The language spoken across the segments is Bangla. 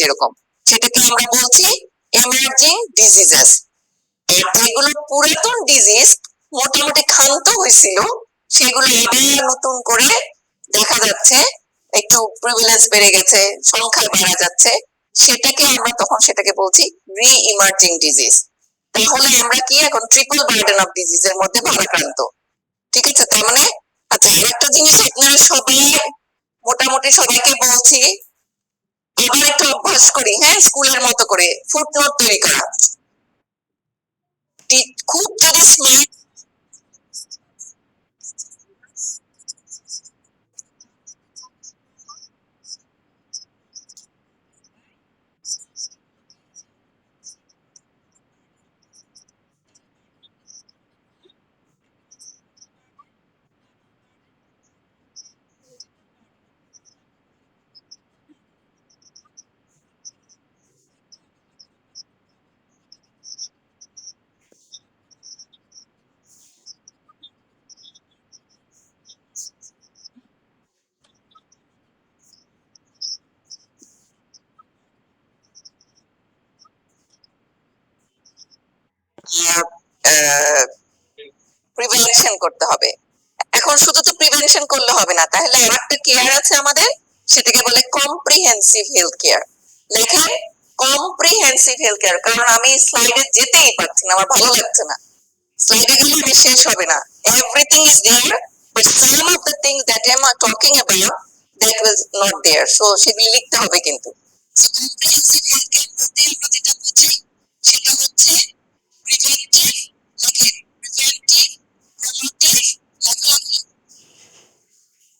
যেরকম, সেটাকে আমরা বলছি এমার্জিং ডিজিজেস। আর যেগুলো পুরাতন ডিজিজ মোটামুটি ক্ষান্ত হয়েছিল, সেগুলো আবার নতুন করে দেখা যাচ্ছে একটু প্রিভিলেন্স বেড়ে গেছে, সংখ্যা বাড়া যাচ্ছে, সেটাকে আমরা তখন সেটাকে বলছি রি ইমার্জিং ডিজিজ। তাহলে আমরা কি এখন ট্রিপল বার্ডেন অফ ডিজিজের মধ্যে ভারাক্রান্ত। ঠিক আছে, তার মানে আচ্ছা আরেকটা জিনিস আপনারা সবাই মোটামুটি সবাইকে বলছি, এবার একটু অভ্যাস করি, হ্যাঁ, স্কুলের মতো করে ফুটনোট তৈরি করা। খুব যদি স্মার্ট প্রিভেনশন করতে হবে। এখন শুধু তো প্রিভেনশন করলে হবে না, তাহলে আরেকটা কেয়ার আছে আমাদের, সেটাকে বলে কম্প্রিহেন্সিভ হেলথ কেয়ার। লেখেন কম্প্রিহেন্সিভ হেলথ কেয়ার, কারণ আমি স্লাইডে যেতেই পারছি না, আমার ভালো লাগছে না। স্লাইডে গেলে আমি শেষ হবে না। Everything is there, but some of the things that I am talking about that was not there, so সেগুলি লিখতে হবে কিন্তু। সো কম্প্রিহেন্সিভ হেলথ কেয়ার বলতে আমরা যেটা বুঝি সেটা হচ্ছে প্রিভেন্টিভ, লেখেন প্রিভেন্টিভ, প্রমোটিভ, লেখা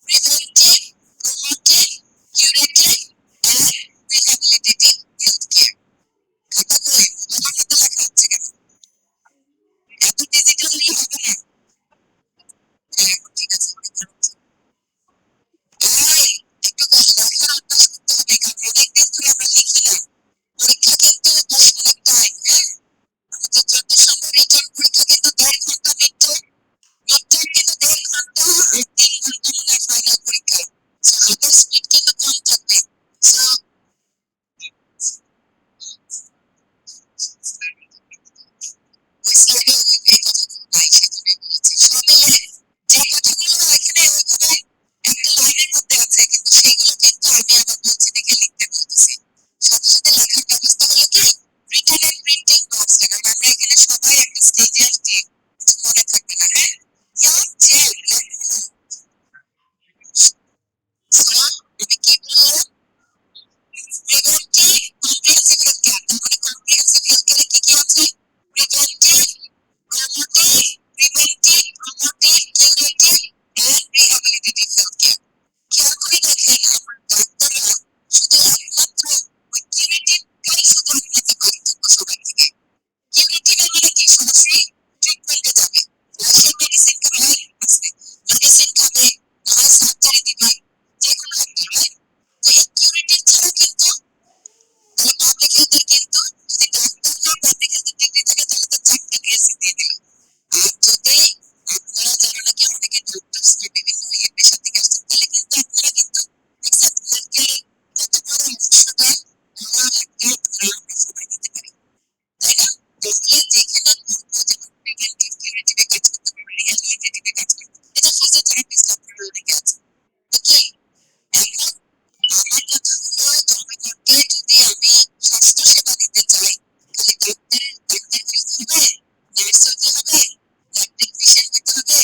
preventive, promotive, curative, and rehabilitative healthcare. খাতা কই মোবাইলের মধ্যে লেখা হচ্ছে কেন? এত ডিজিটাল হলে হবে না। হ্যাঁ, এখন ঠিক আছে, মনে করছি। এই একটু লেখার অভ্যাস করতে হবে, কারণ অনেকদিন ধরে আমরা লিখি না। পরীক্ষা কিন্তু বেশ অনেক টাইম, হ্যাঁ, আমাদের 14 রিটার্ন পরীক্ষা কিন্তু 1.5 ঘন্টা মিড মিডটার্ম কিন্তু 1.5 ঘন্টা, আর 3 ঘন্টা মনে হয় ফাইনাল পরীক্ষা। সো হাতের স্পিড কিন্তু কম থাকবে। সো ওই স্লাইডে ওই এই কথাগুলো নাই, সেজন্যই বলেছি সবই যে কথাগুলো এখানে ওইভাবে একটা লাইনের মধ্যে আছে, কিন্তু সেইগুলো কিন্তু আমি আবার বলছি দেখে লিখতে বলতেছি। সাথে সাথে লেখার ব্যবস্থা হলো কি রিটেন এন্ড প্রিন্টিং বক্সটা, কারণ আমরা এখানে সবাই একটা স্টেজে আসছি, কিছু মনে থাকবে না, হ্যাঁ, ইয়া চেক লেখো। সো আমি কি বললাম, প্রিভেন্টিভ কম্প্রিহেন্সিভ হেলথ কেয়ার, তার মানে কম্প্রিহেন্সিভ হেলথ কেয়ারে কি কি আছে? Preventive, promotive, preventive, promotive, curative, and rehabilitative health care. খেয়াল করে দেখেন আমার ডাক্তাররা শুধু একমাত্র ওই কিউরেটিভটাই শুধু একমাত্র পার্থক্য সবার থেকে। কিউরেটিভ এর মানে কি সরাসরি ট্রিটমেন্টে যাবে, হয় সে মেডিসিন খাবে, আছে মেডিসিন খাবে, হয় সার্জারি দিবে, যে কোনো একটা, রাইট? তো এই কিউরেটিভ ছাড়া কিন্তু তাহলে পাবলিক হেলথের কিন্তু যদি ডাক্তার না পাবলিক হেলথের ডিগ্রি থাকে তাহলে তো 4টা বিএসসি দিয়ে দিল। আর যদি আপনারা যারা নাকি অনেকে ডক্টরস না বিভিন্ন ইয়ে পেশা থেকে আসছেন, তাহলে কিন্তু আপনারা কিন্তু দেখছেন হেলথ কেয়ারের কত বড় অংশটা আমার একটা আমরা সবাই দিতে পারি, তাই না? তাহলে যেখানে করবো যেমন প্রিভেন্টিভ কিউরেটিভে কাজ করতে পারবো, রিহ্যাবিলিটেটিভে কাজ করবো, এটা ফিজিওথেরাপিস্ট আপনারা অনেকে আছে। তো কি এখন আমার কথা হলো জনগণকে যদি আমি স্বাস্থ্য সেবা দিতে চাই, খালি ডাক্তার হইতে হবে, নার্স হইতে হবে, ল্যাব টেকনিশিয়ান হইতে হবে?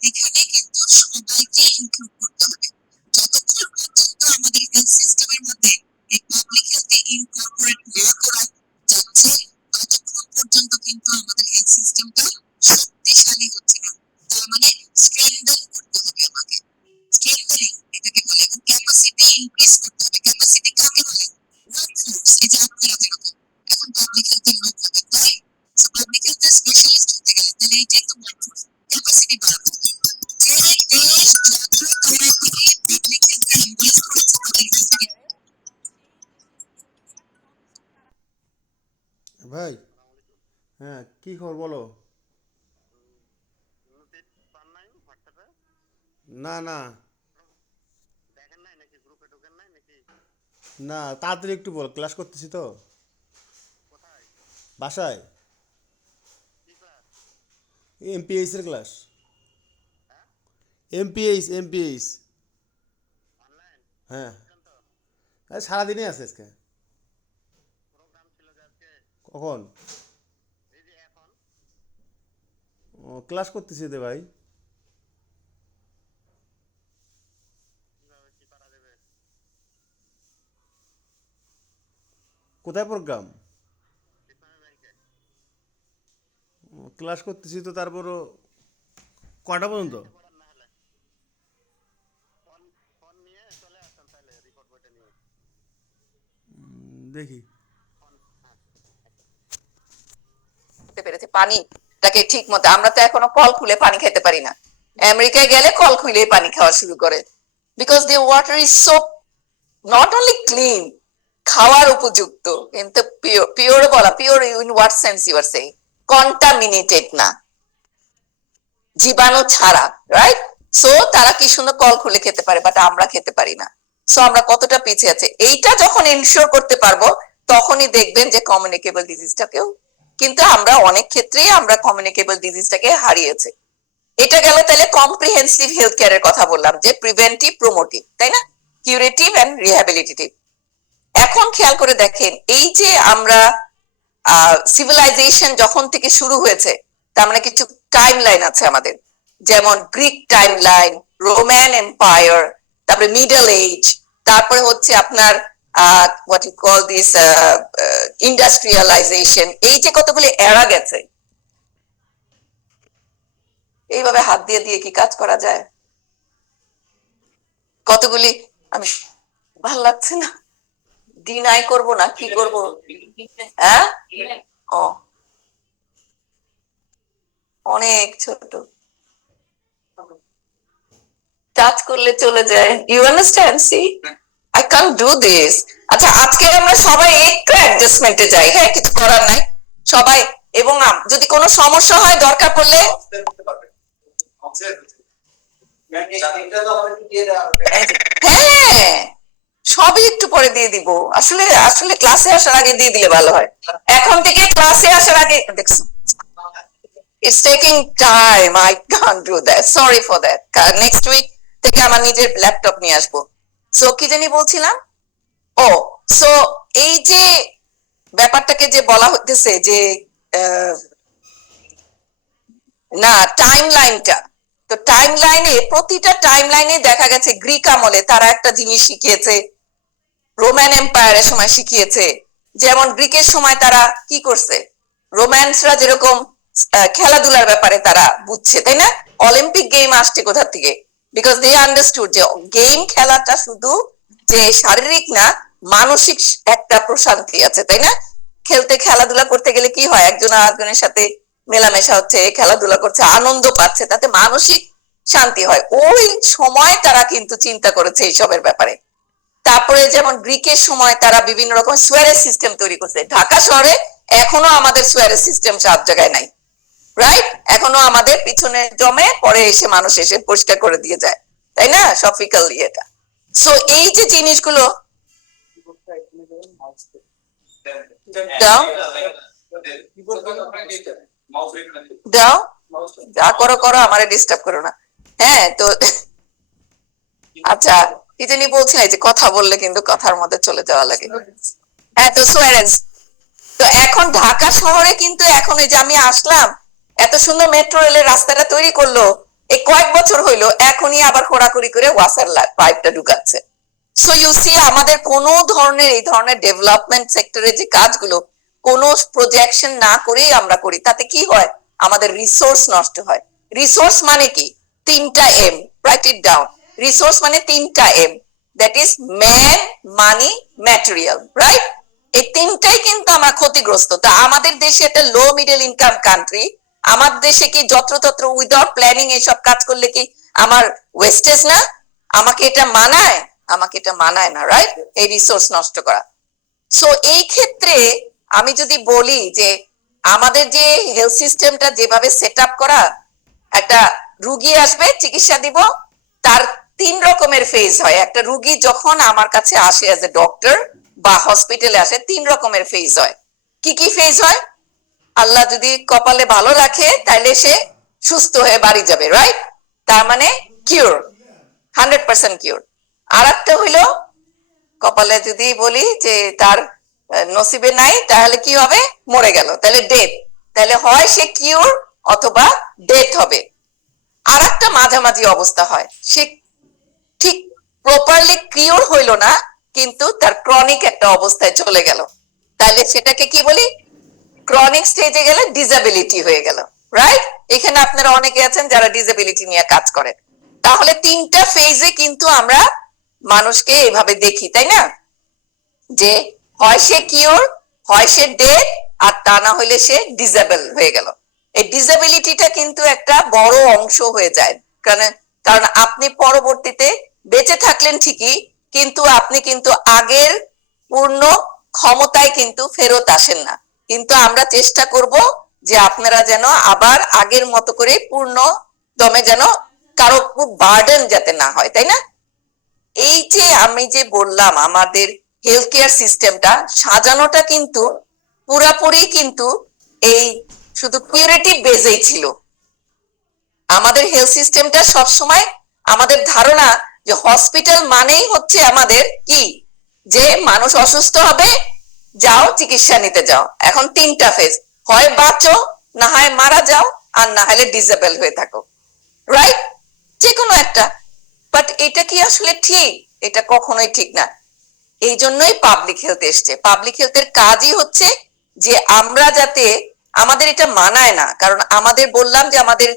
এখানে কিন্তু সবাইকে ইনক্লুড করতে হবে। যতক্ষণ পর্যন্ত আমাদের হেলথ সিস্টেমের মধ্যে এই পাবলিক হেলথে ইনকর্পোরেট না করা যাচ্ছে, ততক্ষণ পর্যন্ত কিন্তু আমাদের হেলথ সিস্টেমটা শক্তিশালী হচ্ছে না। তার মানে স্ট্রেংথেন করতে হবে আমাকে, স্ট্রেংথেনিং এটাকে বলে, এবং ক্যাপাসিটি ইনক্রিজ করতে হবে। ক্যাপাসিটি কাকে বলে? ওয়ার্কফোর্স, এই যে আপনারা যেরকম এখন পাবলিক হেলথের লোক হবেন, তাই? সো পাবলিক হেলথের স্পেশালিস্ট হতে গেলে তাহলে এইটাই তো ওয়ার্কফোর্স, ক্যাপাসিটি বাড়াতে হবে। যে দেশ যত তাড়াতাড়ি পাবলিক হেলথে ইনভেস্ট করেছে তাদের হেলথ কেয়ারে। ভাই, হ্যাঁ কি খবর বলো? না না, না, তাড়াতাড়ি একটু বল, ক্লাস করতেছি তো। বাসায়। এমপিএইচ এর ক্লাস। এমপিএইচ। হ্যাঁ। সারাদিনই আছে আজকে। কখন? ও, ক্লাস করতেছি তো ভাই। কোথায় প্রোগ্রাম? ক্লাস করতেছি তো, তারপরও কটা পর্যন্ত? দেখি। পেরেছে পানিটাকে ঠিক মতো, আমরা তো এখনো কল খুলে পানি খেতে পারি না। আমেরিকায় গেলে কল খুলে পানি খাওয়া শুরু করে, because the water is so not only clean, খাওয়ার উপযুক্ত, কিন্তু পিওর। পিওর বলা, pure in what sense you are saying? Contaminated না, জীবাণু ছাড়া, রাইট? সো তারা কি সুন্দর কল খুলে খেতে পারে, বাট আমরা খেতে পারি না। সো আমরা কতটা পিছিয়ে আছে, এইটা যখন এনশিওর করতে পারবো তখনই দেখবেন যে কমিউনিকেবল ডিজিজটাকেও, কিন্তু আমরা অনেক ক্ষেত্রেই আমরা কমিউনিকেবল ডিজিজটাকে হারিয়েছে। এটা গেল তাহলে কম্প্রিহেন্সিভ হেলথ কেয়ারের কথা বললাম, যে প্রিভেন্টিভ, প্রমোটিভ, তাই না? Curative and rehabilitative. এখন খেয়াল করে দেখেন, এই যে আমরা সিভিলাইজেশন যখন থেকে শুরু হয়েছে, তার মানে কিছু টাইম লাইন আছে আমাদের, যেমন Greek time line, Roman empire, তারপরে মিডল এজ, তারপরে হচ্ছে আপনার what you call this industrialisation. এই যে কতগুলি এরা গেছে, এইভাবে হাত দিয়ে দিয়ে কি কাজ করা যায়? কতগুলি, আমি ভাল লাগছে না, ডিনাই করব না কি করব? হ্যাঁ, ও অনেক ছোট, টাচ করলে চলে যায়। You understand? See, I can't do this. আচ্ছা, আজকে আমরা সবাই একটু অ্যাডজাস্টমেন্টে যাই, হ্যাঁ, কিছু করার নাই সবাই। এবং যদি কোনো সমস্যা হয়, দরকার পড়লে হ্যাঁ, সবই একটু পরে দিয়ে দিব। আসলে আসলে ক্লাসে আসার আগে দিয়ে দিলে ভালো হয়। এখন থেকে ক্লাসে আসার আগে দেখছো, it's taking time, I can't do that, sorry for that. Next week থেকে আমার নিজের ল্যাপটপ নিয়ে আসবো। সো কি জানি বলছিলাম, ও, সো এই যে ব্যাপারটাকে যে বলা হতেছে যে না, টাইম লাইনটা, তো টাইম লাইনে, প্রতিটা টাইম লাইনে দেখা গেছে গ্রিক আমলে তারা একটা জিনিস শিখিয়েছে, রোমান এম্পায়ারের সময় শিখিয়েছে। যেমন গ্রিকের সময় তারা কি করছে, রোম্যান্সরা যেরকম খেলাধুলার ব্যাপারে তারা বুঝছে, তাই না? অলিম্পিক গেম আসছে কোথা থেকে? বিকজ দে আন্ডারস্টুড যে গেম খেলাটা শুধু যে শারীরিক না, মানসিক একটা প্রশান্তি আছে, তাই না? খেলাধুলা করতে গেলে কি হয়, একজন আরেকজনের সাথে মেলামেশা হচ্ছে, খেলাধুলা করছে, আনন্দ পাচ্ছে, তাতে মানসিক শান্তি হয়। ওই সময় তারা কিন্তু চিন্তা করেছে এইসবের ব্যাপারে। তারপরে যেমন গ্রিকের সময় তারা বিভিন্ন রকম সোয়ারেজ সিস্টেম তৈরি করছে। ঢাকা শহরে এখনো আমাদের সোয়ারেজ সিস্টেম সব জায়গায় নাই, রাইট? এখনো আমাদের পিছনে জমে, পরে এসে মানুষ এসে পরিষ্কার করে দিয়ে যায়, তাই না? সব ফিকাল ইয়েটা। সো এই যে জিনিসগুলো দাও দাও, যা করো করো, আমারে ডিস্টার্ব করো না। হ্যাঁ, তো আচ্ছা, কি জানি বলছিলাম, যে কথা বললে কিন্তু কথার মধ্যে চলে যাওয়া লাগে। হ্যাঁ, তো সোয়ারেজ, তো এখন ঢাকা শহরে কিন্তু এখন এই যে আমি আসলাম, এত সুন্দর মেট্রো রেলের রাস্তাটা তৈরি করলো, এই কয়েক বছর হইলো, এখনই আবার খোঁড়াখুড়ি করে ওয়াসার পাইপটা ঢুকাচ্ছে। সো ইউ সি, আমাদের কোন ধরনের এই ধরনের ডেভেলপমেন্ট সেক্টরে যে কাজগুলো কোন প্রজেকশন না করেই আমরা করি, তাতে কি হয়, আমাদের রিসোর্স নষ্ট হয়। রিসোর্স মানে কি? তিনটা M, write it down. Resource মানে তিনটা M, that is man, money, material, right? এই তিনটাই কিন্তু আমরা ক্ষতিগ্রস্ত। তা আমাদের দেশে একটা লো মিডল ইনকাম কান্ট্রি, আমার দেশে কি যত্রতত্র উইদাউট প্ল্যানিং এইসব কাজ করলে কি আমার ওয়েস্টেজ না? আমাকে এটা মানায়? আমাকে এটা মানায় না, রাইট? এই রিসোর্স নষ্ট করা। সো এই ক্ষেত্রে আমি যদি বলি যে আমাদের যে হেলথ সিস্টেমটা যেভাবে সেট আপ করা, একটা রুগী আসবে, চিকিৎসা দিব, তার তিন রকমের ফেজ হয়। একটা রুগী যখন আমার কাছে আসে অ্যাজ এ ডক্টর বা হসপিটালে আসে, তিন রকমের ফেজ হয়। কি কি ফেজ হয়? আল্লাহ যদি কপালে ভালো রাখে তাহলে সে সুস্থ হয়ে বাড়ি যাবে, রাইট? তার মানে কিউর, 100% কিউর। আর একটা হইলো কপালে যদি বলি যে তার নসিবে নাই, তাহলে কি হবে? মরে গেল, তাহলে ডেথ। তাহলে হয় সে কিউর অথবা ডেথ হবে। আর একটা মাঝামাঝি অবস্থা হয়, সে ঠিক প্রপারলি কিউর হইল না, কিন্তু তার ক্রনিক একটা অবস্থায় চলে গেল, তাহলে সেটাকে কি বলি? ক্রনিক স্টেজে গেলে ডিসেবিলিটি হয়ে গেল, রাইট? এখানে আপনারা অনেকে আছেন যারা ডিসেবিলিটি নিয়ে কাজ করেন। তাহলে তিনটা ফেজে কিন্তু আমরা মানুষকে এভাবে দেখি, তাই না? যে হয় সে কিওর, হয় সে ডেড, আর তা না হইলে সে ডিসেবল হয়ে গেল। এই ডিসেবিলিটিটা কিন্তু একটা বড় অংশ হয়ে যায়, কারণ কারণ আপনি পরবর্তীতে বেঁচে থাকলেন ঠিকই, কিন্তু আপনি কিন্তু আগের পূর্ণ ক্ষমতায় কিন্তু ফেরত আসেন না। কিন্তু আমরা চেষ্টা করব যে আপনারা যেন আবার আগের মতো করে পূর্ণ দমে যেন কারো খুব বার্ডেন যাতে না হয়, তাই না? এই যে আমি যে বললাম আমাদের হেলথ কেয়ার সিস্টেমটা সাজানোটা কিন্তু পুরাপুরি কিন্তু এই শুধু কিউরেটিভ বেজেই ছিল। আমাদের হেলথ সিস্টেমটা সবসময় আমাদের ধারণা যে হসপিটাল মানেই হচ্ছে আমাদের কি, যে মানুষ অসুস্থ হবে, যাও চিকিৎসা নিতে যাও। এখন তিনটা ফেজ, হয় বাঁচো, না হয় মারা যাও, আর না হলে ডিসেবল হয়ে থাকো, রাইট? যে কোনো একটা। বাট এটা কি আসলে ঠিক? এটা কখনোই ঠিক না। এই জন্যই পাবলিক হেলথ এসছে। পাবলিক হেলথের কাজই হচ্ছে যে আমরা যাতে, আমাদের এটা মানায় না, কারণ আমাদের বললাম যে আমাদের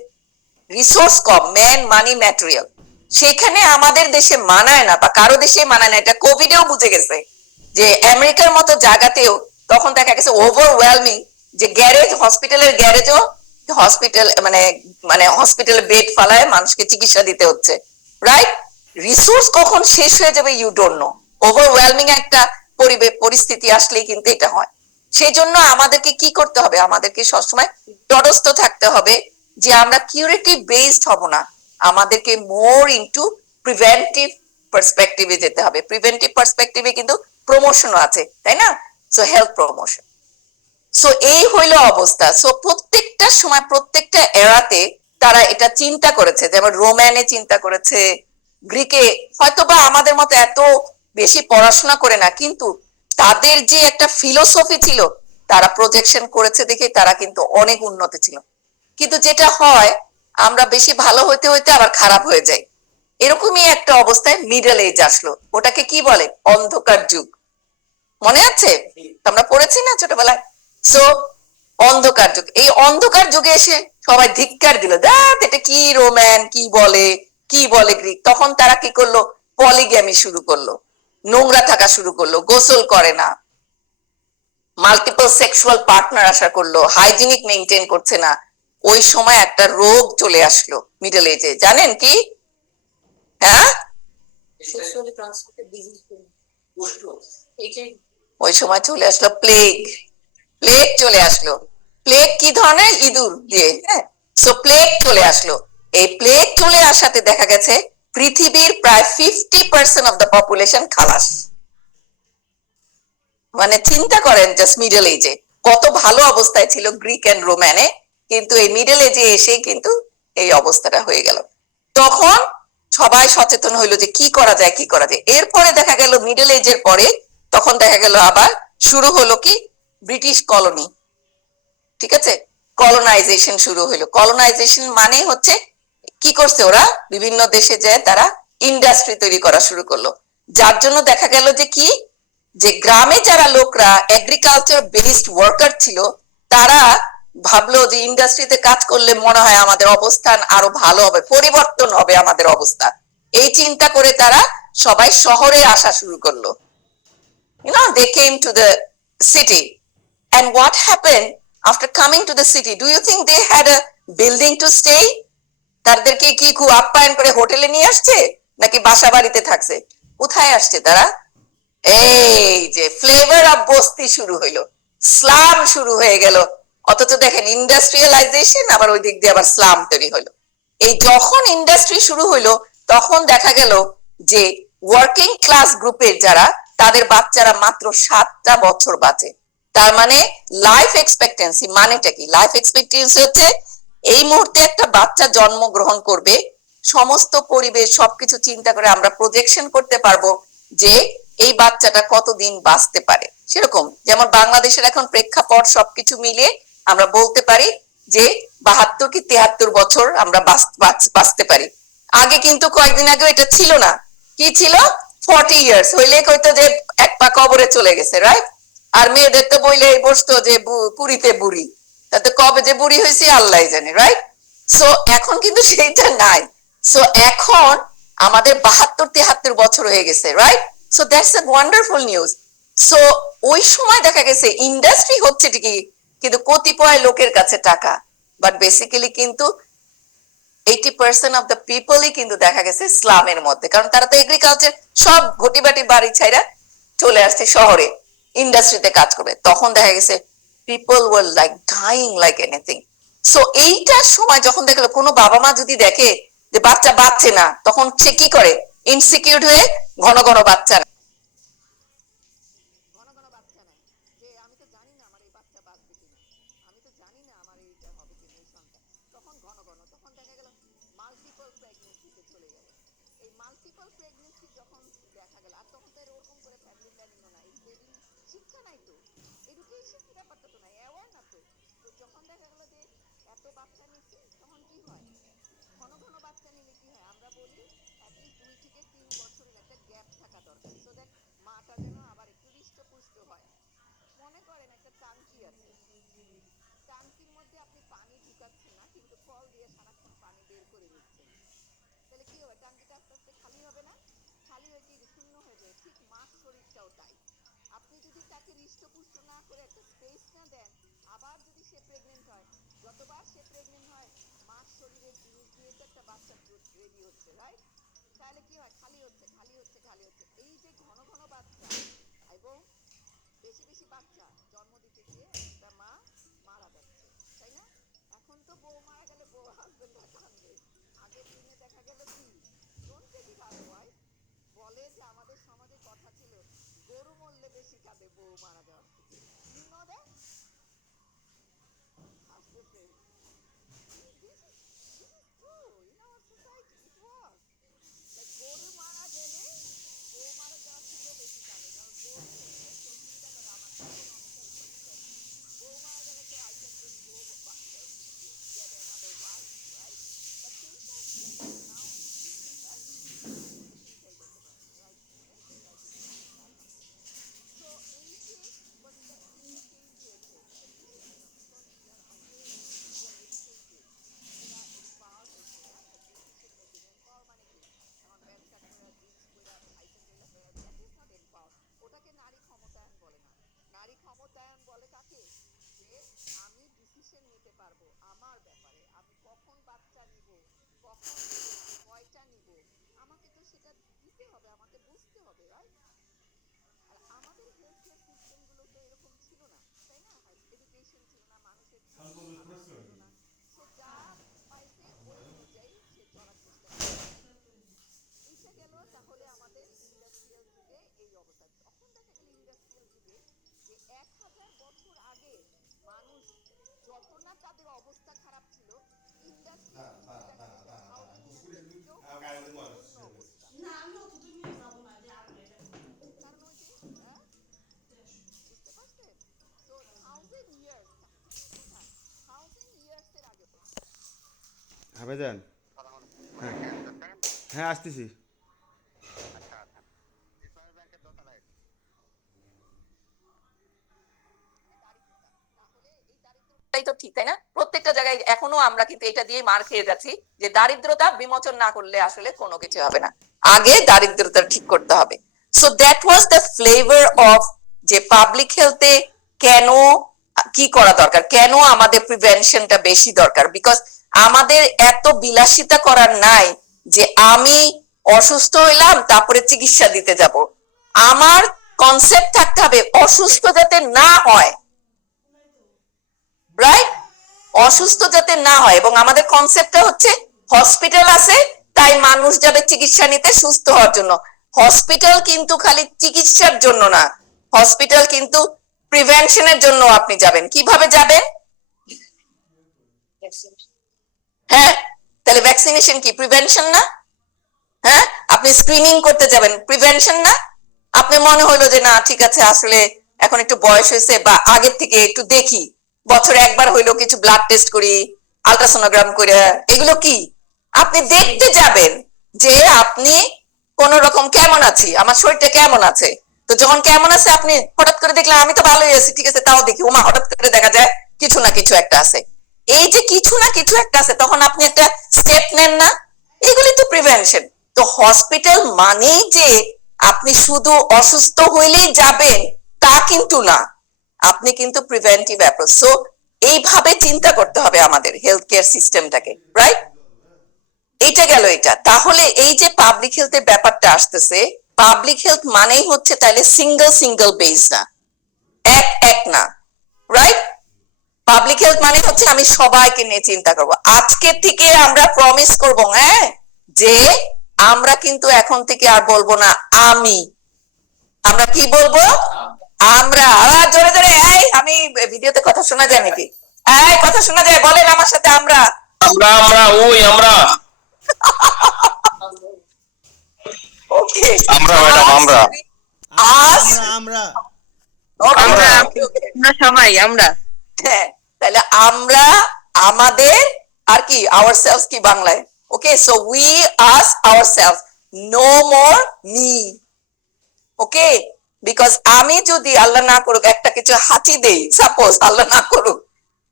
রিসোর্স কম, ম্যান মানি ম্যাটেরিয়াল, সেখানে আমাদের দেশে মানায় না, বা কারো দেশে মানায় না। এটা কোভিডেও বুঝে গেছে যে আমেরিকার মতো জায়গাতেও তখন দেখা গেছে ওভারওয়েলমিং, যে গ্যারেজ, হসপিটালের গ্যারেজও হসপিটাল মানে মানে হসপিটালে বেড ফালায় মানুষকে চিকিৎসা দিতে হচ্ছে, রাইট? রিসোর্স কখন শেষ হয়ে যাবে ইউ ডোন্ট নো। ওভারওয়েলমিং একটা পরিস্থিতি আসলেই কিন্তু এটা হয়। সেই জন্য আমাদেরকে কি করতে হবে? আমাদেরকে সবসময় তটস্থ থাকতে হবে যে আমরা কিউরেটিভ বেসড হব না, আমাদেরকে মোর ইনটু প্রিভেন্টিভ পার্সপেক্টিভে যেতে হবে। প্রিভেন্টিভ পার্সপেক্টিভে কিন্তু প্রমোশনও আছে, তাই না? So health promotion. সো এই হইলো অবস্থা। সো প্রত্যেকটা সময় প্রত্যেকটা এরাতে তারা এটা চিন্তা করেছে, যেমন রোম্যানে চিন্তা করেছে, গ্রিকে, হয়তোবা আমাদের মতো এত বেশি পড়াশোনা করে না, কিন্তু তাদের যে একটা ফিলোসফি ছিল, তারা প্রজেকশন করেছে দেখে তারা কিন্তু অনেক উন্নত ছিল। কিন্তু যেটা হয়, আমরা বেশি ভালো হইতে হইতে আবার খারাপ হয়ে যাই। এরকমই একটা অবস্থায় মিডল এজ আসলো। ওটাকে কি বলে? অন্ধকার যুগ। মনে আছে? আমরা পড়েছি না ছোটবেলায়? সো অন্ধকার যুগ, এই অন্ধকার যুগে এসে সবাই ধিক্কার দিল, দেখ এটা কি রোম্যান, কি বলে, কি বলে গ্রিক। তখন তারা কি করলো? পলিগ্যামি শুরু করলো, নোংরা থাকা শুরু করলো, গোসল করে না, মাল্টিপল সেক্সুয়াল পার্টনার আশা করলো, হাইজিনিক মেনটেন করছে না। ওই সময় একটা রোগ চলে আসলো মিডল এজে, জানেন কি? হ্যাঁ, ওই সময় চলে আসলো প্লেগ। প্লেগ চলে আসলো। প্লেগ কি ধরনের? ইঁদুর দিয়ে, হ্যাঁ। সো প্লেগ চলে আসলো। এই প্লেগ চলে আসাতে দেখা গেছে পৃথিবীর প্রায় 50% অফ দ্য পপুলেশন খালাস। মানে চিন্তা করেন জাস্ট মিডল এজে কত ভালো অবস্থায় ছিল গ্রিক এন্ড রোম্যানে, কিন্তু এই মিডল এজে এসে কিন্তু এই অবস্থাটা হয়ে গেল। তখন সবাই সচেতন হইলো যে কি করা যায়, কি করা যায়। এরপরে দেখা গেল মিডল এজের পরে তখন দেখা গেল আবার শুরু হলো কি? ব্রিটিশ কলোনি, ঠিক আছে? কলোনাইজেশন শুরু হইলো। কলোনাইজেশন মানে হচ্ছে কি করছে ওরা? বিভিন্ন দেশে যায় তারা ইন্ডাস্ট্রি তৈরি করা শুরু করলো, যার জন্য দেখা গেল যে কি, যে গ্রামে যারা লোকরা এগ্রিকালচার বেসড ওয়ার্কার ছিল, তারা ভাবলো যে ইন্ডাস্ট্রিতে কাজ করলে মনে হয় আমাদের অবস্থান আরো ভালো হবে, পরিবর্তন হবে আমাদের অবস্থা। এই চিন্তা করে তারা সবাই শহরে আসা শুরু করলো। They came to the city, and what happened after coming to the city? Do you think they had a building to stay? তাদেরকে কি খুব আপ্যায়ন করে হোটেলে নিয়ে আসছে, নাকি বাসা বাড়িতে থাকছে? কোথায় আসছে তারা? এই যে ফ্লেভার অফ বস্তি শুরু হইলো, স্লাম শুরু হয়ে গেল। অথচ দেখেন ইন্ডাস্ট্রিয়ালাইজেশন, আবার ওই দিক দিয়ে আবার স্লাম তৈরি হলো। এই যখন ইন্ডাস্ট্রি শুরু হইলো তখন দেখা গেল যে ওয়ার্কিং ক্লাস গ্রুপের যারা তাদের বাচ্চারা মাত্র 7টা বছর বাঁচে। তার মানে লাইফ এক্সপেক্টেন্সি মানেটা কি? লাইফ এক্সপেক্টেন্সি হচ্ছে এই মুহূর্তে একটা বাচ্চা জন্মগ্রহণ করবে, সমস্ত পরিবেশ সবকিছু চিন্তা করে আমরা প্রজেকশন করতে পারবো যে এই বাচ্চাটা কতদিন বাঁচতে পারে। সেরকম যেমন বাংলাদেশের এখন প্রেক্ষাপট সবকিছু মিলে আমরা বলতে পারি যে 72 কি 73 বছর আমরা বাঁচতে পারি। আগে কিন্তু কয়েকদিন আগে এটা ছিল না। কি ছিল? 40 ইয়ার্স হইলে কইতো যে এক পা কবরে চলে গেছে, রাইট? আর মেয়েদের তো বইলে বসতো যে কুড়িতে বুড়ি, তাতে কবে যে বুড়ি হয়েছে আল্লাহ জানে, রাইট? সো এখন কিন্তু সেইটা নাই। সো এখন আমাদের 72-73 বছর হয়ে গেছে, right? So that's a wonderful news. So ওই সময় দেখা গেছে ইন্ডাস্ট্রি হচ্ছে ঠিকই, কিন্তু কতিপয় লোকের কাছে টাকা, বাট বেসিক্যালি কিন্তু 80% অফ দ্য পিপলই কিন্তু দেখা গেছে স্লামের মধ্যে, কারণ তারা তো এগ্রিকালচার সব ঘটিবাটি বাড়ি ছাইরা চলে আসছে শহরে ইন্ডাস্ট্রিতে কাজ করবে। তখন দেখা গেছে people were like dying like anything. So এইটার সময় যখন দেখলো কোনো বাবা মা যদি দেখে যে বাচ্চা বাঁচছে না, তখন সে কি করে? ইনসিকিউর হয়ে ঘন ঘন বাচ্চা নেয়। ঘন ঘন বাচ্চা নেয় যে আমি তো জানি না আমার এই বাচ্চা বাঁচবে কিনা, আমি তো জানি না আমার এইটা হবে কিনা এই সন্তান। তখন ঘন ঘন তখন দেখা গেল মাল্টিপল প্রেগনেন্সিতে চলে গেল। এই মাল্টিপল প্রেগনেন্সি যখন দেখা গেল, আর তখন তো ওরকম করে ফ্যামিলি প্ল্যানিংও নাই, শিক্ষা নাই, তো এডুকেশন ব্যাপারটা তো নাই, অ্যাওয়ার না তো। তো যখন দেখা গেল যে এত বাচ্চা নিচ্ছে, তখন কি হয়? ঘন ঘন বাচ্চা নিলে কি হয়? আমরা বলি অ্যাটলিস্ট 2 থেকে 3 বছরের একটা গ্যাপ থাকা দরকার, সো দ্যাট মাটা যেন আবার একটু হৃষ্টপুষ্ট হয়। মনে করেন একটা টাঙ্কি আছে, টাঙ্কির মধ্যে আপনি পানি ঢুকাচ্ছেন না, কিন্তু কল দিয়ে সারাক্ষণ পানি বের করে নিচ্ছেন, তাহলে কি হবে? টাঙ্কিটা আস্তে আস্তে খালি হবে না? খালি হয়ে কি শূন্য হয়ে যায়? ঠিক মার শরীরটাও তাই। আপনি যদি তাকে হৃষ্টপুষ্ট না করে একটা স্পেস না দেন, আবার যদি সে প্রেগনেন্ট হয়, যতবার সে প্রেগনেন্ট হয় মার শরীরের জিনিস দিয়ে তো একটা বাচ্চা রেডি হচ্ছে, রাইট? তাহলে কি হয়? খালি হচ্ছে খালি হচ্ছে খালি হচ্ছে। এই যে ঘন ঘন বাচ্চা এবং বেশি বেশি বাচ্চা জন্ম দিতে গিয়ে একটা মা মারা যাচ্ছে, তাই না? এখন তো বউ মারা গেলে বউ হাজবেন্ডরা কাঁদবে। আগের দিনে দেখা গেল কি ডোন্ট টেক ইট আদারওয়াইজ, বলে যে আমাদের সমাজে কথা ছিল গরু মরলে বেশি কাঁদে বউ মারা যাওয়ার থেকে। You know that? হাসতেছে। This is true in our society. It was like গরু মারা গেলে বউ মারা যাওয়ার থেকেও বেশি কাঁদে, কারণ গরু হচ্ছে সত্যিটা বা আমাকে এখন অনেক হেল্প করতে পারে। বউ মারা গেলে তো I can just go get another wife, right? But things are different now, it's different, right? চিন্তাই করতে পারে না, right? So এই যে perspectiveটা চেঞ্জ হয়েছে, এটা কিসের জন্য? Because অনেক were educated, এরা empowered হয়েছে, right? Decision making, empower মানে কি? এখন প্যান্ট শার্ট পরে জিন্স পরে হাইটা চলে পরে, that is not empower. ওটাকে নারী ক্ষমতায়ন বলে না। নারী ক্ষমতায়ন বলে কাকে? যে আমি ডিসিশন নিতে পারবো আমার ব্যাপারে, আমি কখন বাচ্চা নিব, কখন নিব না, কয়টা নিব, আমাকে তো সেটা দিতে হবে, আমাকে বুঝতে হবে, রাইট? আর আমাদের হেলথ কেয়ার সিস্টেম গুলো তো এরকম ছিল না, তাই না? এডুকেশন ছিল না, মানুষের ছিল না। সে যা পাইছে ওই অনুযায়ী সে চলার চেষ্টা করে। এইটা গেল তাহলে আমাদের ইন্ডাস্ট্রিয়াল যুগে এই অবস্থা। তখন দেখা গেল ইন্ডাস্ট্রিয়াল যুগে যে 1000 বছর আগে মানুষ যত না তাদের অবস্থা খারাপ ছিল, ইন্ডাস্ট্রিয়াল অবস্থা। কারণ ওই যে বুঝতে পারছেন? তো 1000 ইয়ার্স, 1000 ইয়ার্স এর আগে। হ্যাঁ ভাইজান। হ্যাঁ হ্যাঁ আসতেছি। তাই তো ঠিক, তাই না? প্রত্যেকটা জায়গায় এখনো আমরা কিন্তু এটা দিয়ে মার খেয়ে যাচ্ছি যে দারিদ্রতা বিমোচন না করলে আসলে কোনো কিছু হবে না, আগে দারিদ্রতা ঠিক করতে হবে। So that was the flavour of যে পাবলিক হেলথে কেন কি করা দরকার, কেন আমাদের প্রিভেনশনটা বেশি দরকার। বিকজ আমাদের এত বিলাসিতা করার নাই যে আমি অসুস্থ হইলাম তারপরে চিকিৎসা দিতে যাব। আমার কনসেপ্ট থাকতে হবে অসুস্থ যাতে না হয়, রাইট? অসুস্থ যাতে না হয়। এবং আমাদের কনসেপ্টটা হচ্ছে হসপিটাল আছে, তাই মানুষ যাবে চিকিৎসা নিতে সুস্থ হওয়ার জন্য। হসপিটাল কিন্তু খালি চিকিৎসার জন্য না, হসপিটাল কিন্তু প্রিভেনশনের জন্য আপনি যাবেন। কিভাবে যাবেন? হ্যাঁ, তাহলে ভ্যাকসিনেশন কি প্রিভেনশন না? হ্যাঁ, আপনি স্ক্রিনিং করতে যাবেন, প্রিভেনশন না? আপনি মনে হলো যে না ঠিক আছে আসলে এখন একটু বয়স হয়েছে বা আগের থেকে একটু দেখি, বছরে একবার হইলো কিছু ব্লাড টেস্ট করি, আলট্রাসোনোগ্রাম করে, এগুলো কি? আপনি দেখতে যাবেন যে আপনি কোন রকম কেমন আছি, আমার শরীরটা কেমন আছে। তো যখন কেমন আছে আপনি হঠাৎ করে দেখলেন আমি তো ভালোই আছি, ঠিক আছে, তাও দেখি ওমা হঠাৎ করে দেখা যায় কিছু না কিছু একটা আছে। এই যে কিছু না কিছু একটা আছে, তখন আপনি একটা স্টেপ নেন না, এগুলি তো প্রিভেনশন। তো হসপিটাল মানেই যে আপনি শুধু অসুস্থ হইলেই যাবেন তা কিন্তু না, আপনি কিন্তু প্রিভেন্টিভ অ্যাপ্রোচ। সো এইভাবে চিন্তা করতে হবে আমাদের হেলথ কেয়ার সিস্টেমটাকে, রাইট? এটা গেল এটা। তাহলে এই যে পাবলিক হেলথের ব্যাপারটা আসতেছে, পাবলিক হেলথ মানেই হচ্ছে তাহলে সিঙ্গেল বেস না, এক না, রাইট? পাবলিক হেলথ মানে হচ্ছে আমি সবাইকে নিয়ে চিন্তা করব। আজকে থেকে আমরা প্রমিস করব, হ্যাঁ, যে আমরা কিন্তু এখন থেকে আর বলবো না আমি, আমরা কি বলবো? আমরা। জোরে জোরে, এই আমি ভিডিওতে কথা শোনা যায় নাকি? এই কথা শোনা যায়, বলেন আমার সাথে আমরা। আমরা ওকে, আমরা ম্যাডাম আমরা আজ আমরা আমরা সবাই আমরা। হ্যাঁ, তাহলে আমরা আমাদের আর কি ourselves কি বাংলায়? Okay, so we us ourselves, no more me. Okay, because আমি যদি আল্লাহ না করুক একটা কিছু হাঁচি দেই, সাপোজ আল্লাহ না করুক,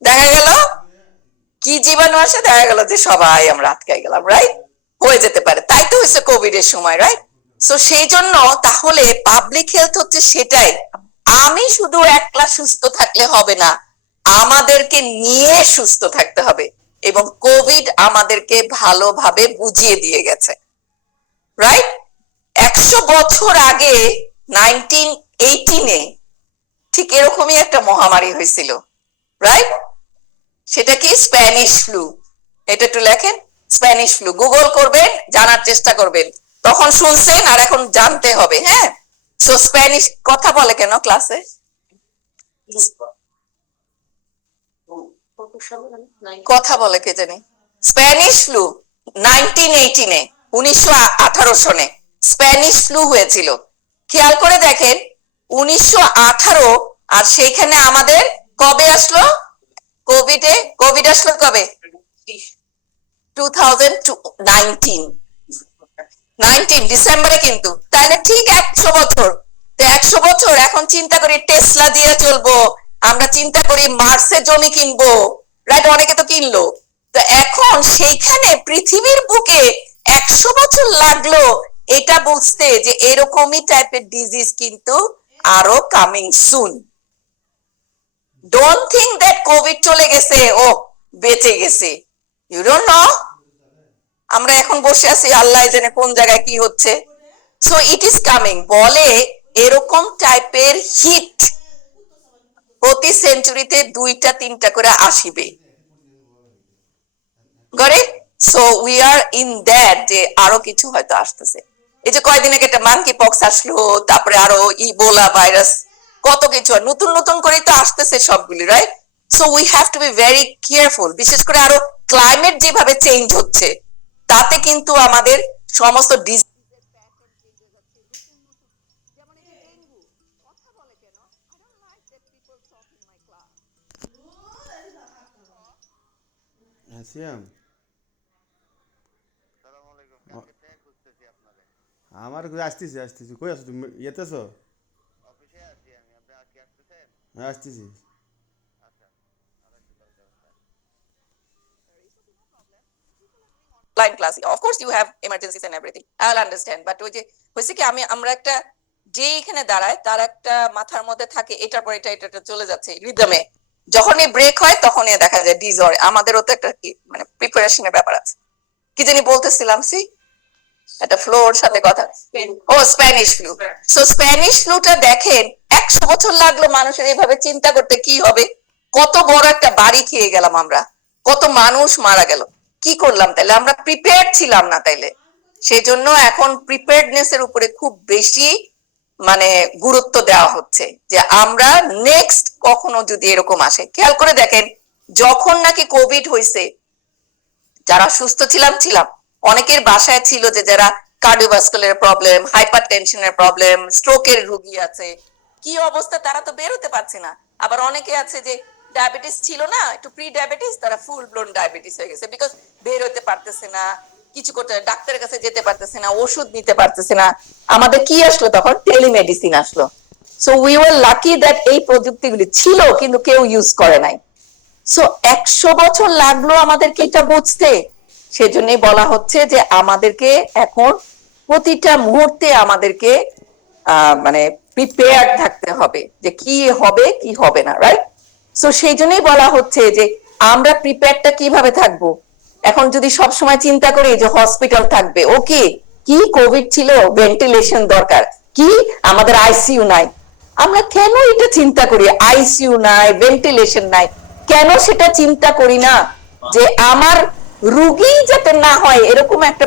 দেখা গেল কি জীবাণু আসে, দেখা গেল যে সবাই আমরা আটকাই গেলাম, রাইট? হয়ে যেতে পারে, তাই তো হয়েছে কোভিড এর সময়, রাইট? সো সেই জন্য তাহলে পাবলিক হেলথ হচ্ছে সেটাই, আমি শুধু একলা সুস্থ থাকলে হবে না, আমাদেরকে নিয়ে সুস্থ থাকতে হবে। এবং কোভিড আমাদেরকে ভালোভাবে বুঝিয়ে দিয়ে গেছে, রাইট? 100 বছর আগে 1918-এ ঠিক এরকমই একটা মহামারী হয়েছিল, রাইট? সেটা কি? Spanish flu. এটা একটু লেখেন, স্প্যানিশ ফ্লু, গুগল করবেন, জানার চেষ্টা করবেন। তখন শুনছেন আর এখন জানতে হবে, হ্যাঁ? সো স্প্যানিশ কথা বলে কেন ক্লাসে? কথা বলে কে জানি। স্প্যানিশ ফ্লু 1918-এ, 1918 সনে স্প্যানিশ ফ্লু হয়েছিল। খেয়াল করে দেখেন 1918, আর সেইখানে আমাদের কবে আসলো কোভিড আসলো কবে? 2019 ডিসেম্বরে, কিন্তু তাহলে ঠিক 100 বছর। তো 100 বছর এখন চিন্তা করি টেসলা দিয়ে চলবো, আমরা চিন্তা করি মার্সে জমি কিনবো, রাইট? অনেকে তো কিনলো। তো এখন সেইখানে পৃথিবীর বুকে 100 বছর লাগলো এটা বুঝতে যে এরকমই টাইপের ডিজিজ কিন্তু আরো coming soon. Don't think that Covid চলে গেছে, ও বেঁচে গেছে, ইউ ডোন্ট নো। আমরা এখন বসে আছি আল্লাহ জানে কোন জায়গায় কি হচ্ছে। সো ইট ইজ কামিং, বলে এরকম টাইপের হিট প্রতি সেঞ্চুরিতে 2-3টা করে আসিবে, গরে। So we are in that, যে আরো কিছু হয়তো আসতেছে। এই যে কয়দিন আগে একটা মাঙ্কি পক্স আসলো, তারপরে আরো ইবোলা ভাইরাস, কত কিছু নতুন নতুন করে তো আসতেছে সবগুলি, right? So we have to be very careful. বিশেষ করে আরো ক্লাইমেট যেভাবে চেঞ্জ হচ্ছে, তাতে কিন্তু আমাদের সমস্ত সিয়াম, আমার আসতেছি কই আছো তুমি? ইয়েতে আছো? হ্যাঁ আসতেছি। line class, of course you have emergencies and everything, I'll understand, but ওই যে হয়েছে কি আমরা একটা যে এখানে দাঁড়ায় তার একটা মাথার মধ্যে থাকে এটার পর এটা চলে যাচ্ছে রিদমে, যখনই ব্রেক হয় তখনই দেখা যায় ডিজর। আমাদেরও তো একটা মানে প্রিপারেশনের ব্যাপার আছে। কি জানি বলতেছিলাম, সি একটা ফ্লোর সাথে কথা, ও স্প্যানিশ ফ্লু। সো স্প্যানিশ ফ্লুটা দেখেন 100 বছর লাগলো মানুষের এইভাবে চিন্তা করতে কি হবে, কত বড় একটা বাড়ি খেয়ে গেলাম আমরা, কত মানুষ মারা গেল। কি করলাম তাহলে? আমরা প্রিপেয়ার্ড ছিলাম না তাইলে। সেই জন্য এখন প্রিপেয়ার্ডনেস এর উপরে খুব বেশি মানে গুরুত্ব দেওয়া হচ্ছে যে আমরা নেক্সট কখনো যদি এরকম আসে, খেয়াল করে দেখেন যখন নাকি কোভিড হয়েছে, যারা সুস্থ ছিলাম অনেকের বাসায় ছিল যে যারা কার্ডিওভাস্কুলার প্রবলেম, হাইপার টেনশনের প্রবলেম, স্ট্রোকের রোগী আছে, কি অবস্থা তারা তো বের হতে পারছে না। আবার অনেকে আছে যে ডায়াবেটিস ছিল না, একটু প্রি ডায়াবেটিস, তারা ফুল ব্লোন ডায়াবেটিস হয়ে গেছে, বিকজ বের হতে পারতেছে না, কিছু করতে, ডাক্তারের কাছে যেতে পারতেছে না, ওষুধ নিতে পারতেছে না। আমাদের কি আসলো তখন? টেলিমেডিসিন আসলো। So we were lucky that এই প্রযুক্তিগুলি ছিল কিন্তু কেউ ইউজ করে নাই। সো 100 বছর লাগলো আমাদেরকে এটা বুঝতে। সেজন্যই বলা হচ্ছে যে আমাদেরকে এখন প্রতিটা মুহূর্তে আমাদেরকে মানে প্রিপেয়ার্ড থাকতে হবে যে কি হবে কি হবে না, রাইট? সো সেই জন্যই বলা হচ্ছে যে আমরা প্রিপেয়ারটা কিভাবে থাকবো। এখন যদি সব সময় চিন্তা করি যে হসপিটাল থাকবে, ওকে, কি কোভিড ছিল, ভেন্টিলেশন দরকার, কি আমাদের আইসিইউ নাই, আমরা কেন এটা চিন্তা করি? আইসিইউ নাই, ভেন্টিলেশন নাই, কেন সেটা চিন্তা করি না যে আমার রোগী যাতে না হয় এরকম একটা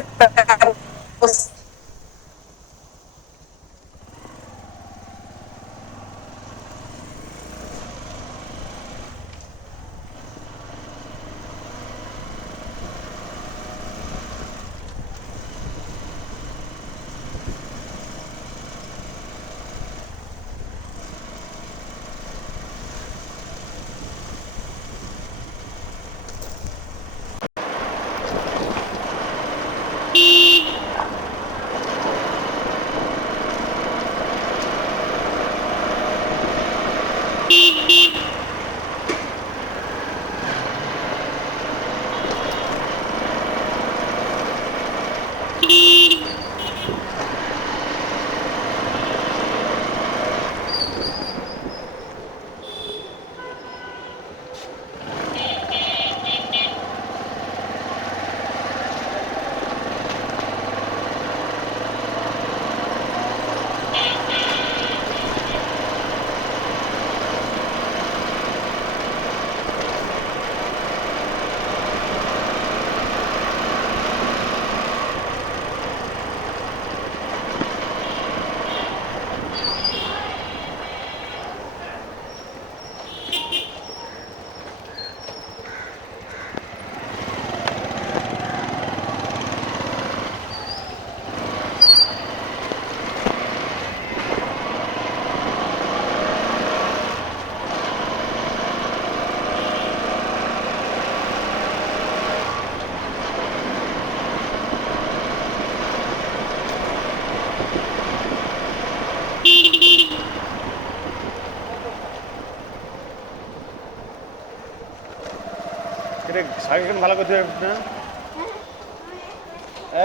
সাইকেল ভালো করতে হবে না।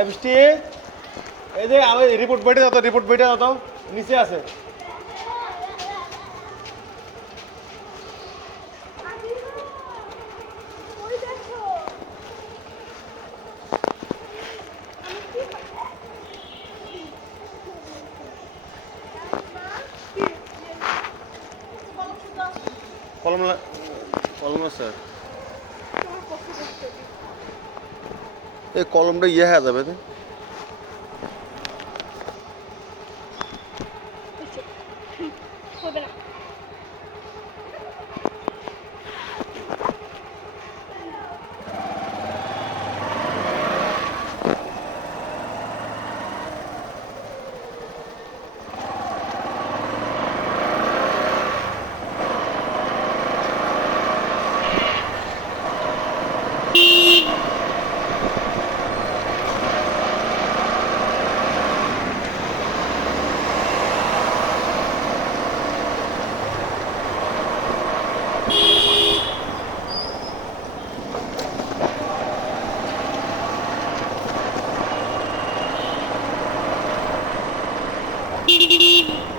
বৃষ্টি, এই যে আমি রিপোর্ট বইটা দাও তো, রিপোর্ট বইটা দাও তো, নিচে আছে। কলম কলম স্যার, এই কলমটা ইয়ে হয়ে যাবে। Beep, beep, beep.